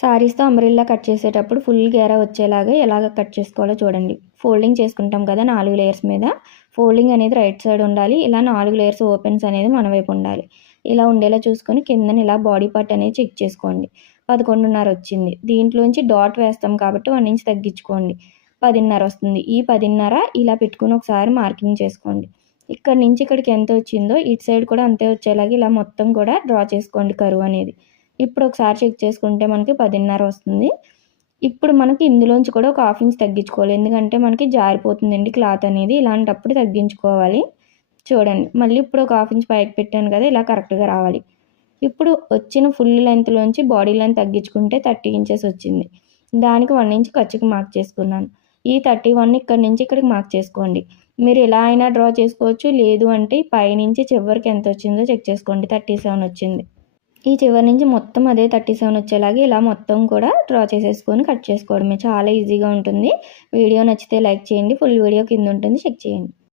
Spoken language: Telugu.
శారీస్తో అంబ్రిల్లా కట్ చేసేటప్పుడు ఫుల్ గేరా వచ్చేలాగా ఎలాగ కట్ చేసుకోవాలో చూడండి. ఫోల్డింగ్ చేసుకుంటాం కదా నాలుగు లేయర్స్ మీద. ఫోల్డింగ్ అనేది రైట్ సైడ్ ఉండాలి. ఇలా నాలుగు లేయర్స్ ఓపెన్స్ అనేది మన వైపు ఉండాలి. ఇలా ఉండేలా చూసుకొని కిందని ఇలా బాడీ పార్ట్ అనేది చెక్ చేసుకోండి. పదకొండున్నర వచ్చింది. దీంట్లోంచి డాట్ వేస్తాం కాబట్టి వన్ ఇంచ్ తగ్గించుకోండి. పదిన్నర వస్తుంది. ఈ పదిన్నర ఇలా పెట్టుకుని ఒకసారి మార్కింగ్ చేసుకోండి. ఇక్కడ నుంచి ఇక్కడికి ఎంత వచ్చిందో ఇటు సైడ్ కూడా అంతే వచ్చేలాగా ఇలా మొత్తం కూడా డ్రా చేసుకోండి కరువు అనేది. ఇప్పుడు ఒకసారి చెక్ చేసుకుంటే మనకి పదిన్నర వస్తుంది. ఇప్పుడు మనకి ఇందులోంచి కూడా ఒక హాఫ్ ఇంచ్ తగ్గించుకోవాలి. ఎందుకంటే మనకి జారిపోతుందండి క్లాత్ అనేది. ఇలాంటప్పుడు తగ్గించుకోవాలి. చూడండి. మళ్ళీ ఇప్పుడు ఒక హాఫ్ ఇంచ్ పైకి పెట్టాను కదా ఇలా కరెక్ట్గా రావాలి. ఇప్పుడు వచ్చిన ఫుల్ లెంత్లోంచి బాడీ లెంత్ తగ్గించుకుంటే థర్టీ ఇంచెస్ వచ్చింది. దానికి వన్ ఇంచ్ ఖర్చుకి మార్క్ చేసుకున్నాను. ఈ థర్టీ వన్ ఇక్కడ నుంచి ఇక్కడికి మార్క్ చేసుకోండి. మీరు ఎలా అయినా డ్రా చేసుకోవచ్చు. లేదు అంటే పైనుంచి చివరికి ఎంత వచ్చిందో చెక్ చేసుకోండి. థర్టీ సెవెన్ వచ్చింది. ఈ చివరి నుంచి మొత్తం అదే థర్టీ సెవెన్ వచ్చేలాగా ఇలా మొత్తం కూడా డ్రా చేసేసుకొని కట్ చేసుకోవడమే. చాలా ఈజీగా ఉంటుంది. వీడియో నచ్చితే లైక్ చేయండి. ఫుల్ వీడియో కింద ఉంటుంది. చెక్ చేయండి.